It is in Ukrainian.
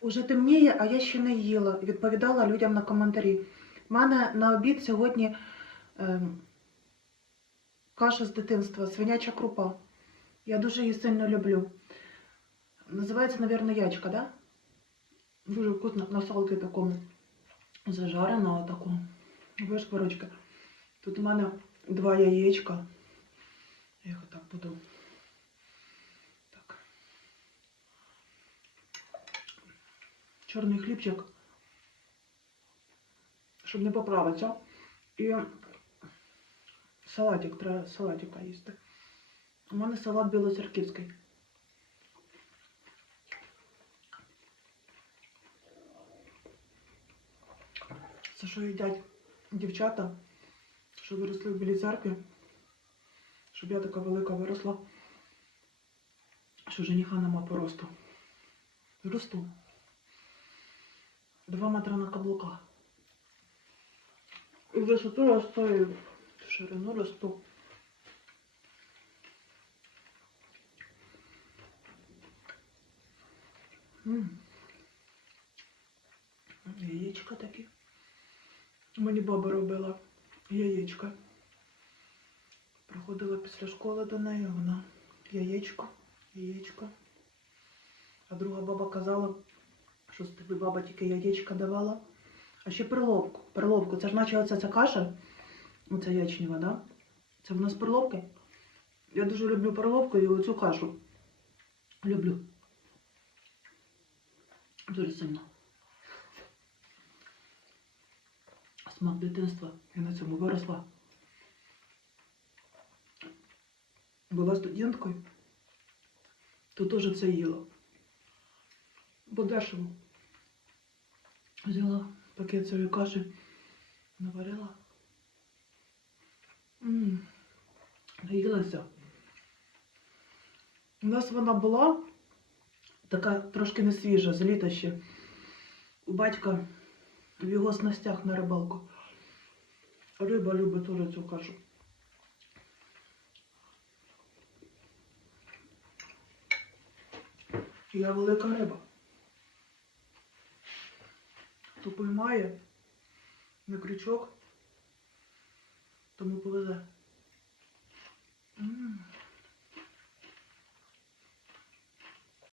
Уже темніє, а я ще не їла. Відповідала людям на коментарі. У мене на обід сьогодні ем, каша з дитинства, свиняча крупа. Я дуже її сильно люблю. Називається, мабуть, ячка, да? Дуже вкусно на салки такому зажарено отаку. Вишкварочка. Тут у мене два яєчка. Я їх отак буду. Чорний хлібчик. Щоб не поправитися. І салатик, треба салатика їсти. У мене салат білоцерківський. Це що їдять дівчата, що виросли в білій церкві, щоб я така велика виросла, що жениха нема по росту. Росту. Два метри на каблуках. І в висоту росту, і в ширину росту. Яєчка такі. Мені баба робила яєчка. Приходила після школи до неї, вона яєчко, яєчко. А друга баба казала, що тобі баба тільки яєчка давала. А ще перловку. Перловку. Це ж наче оця ця каша, оця ячнева, да? Це в нас перловки. Я дуже люблю перловку і оцю кашу. Люблю. Дуже сильно. Смак дитинства. Я на цьому виросла. Була студенткою, то теж це їла. Бо дешево. Взяла пакет цієї каші, наварила. Ммм, наїлася. У нас вона була така трошки не свіжа, з літа ще. У батька в його снастях на рибалку. Риба любить теж цю кашу. Я велика риба. Хто поймає на крючок, тому повезе.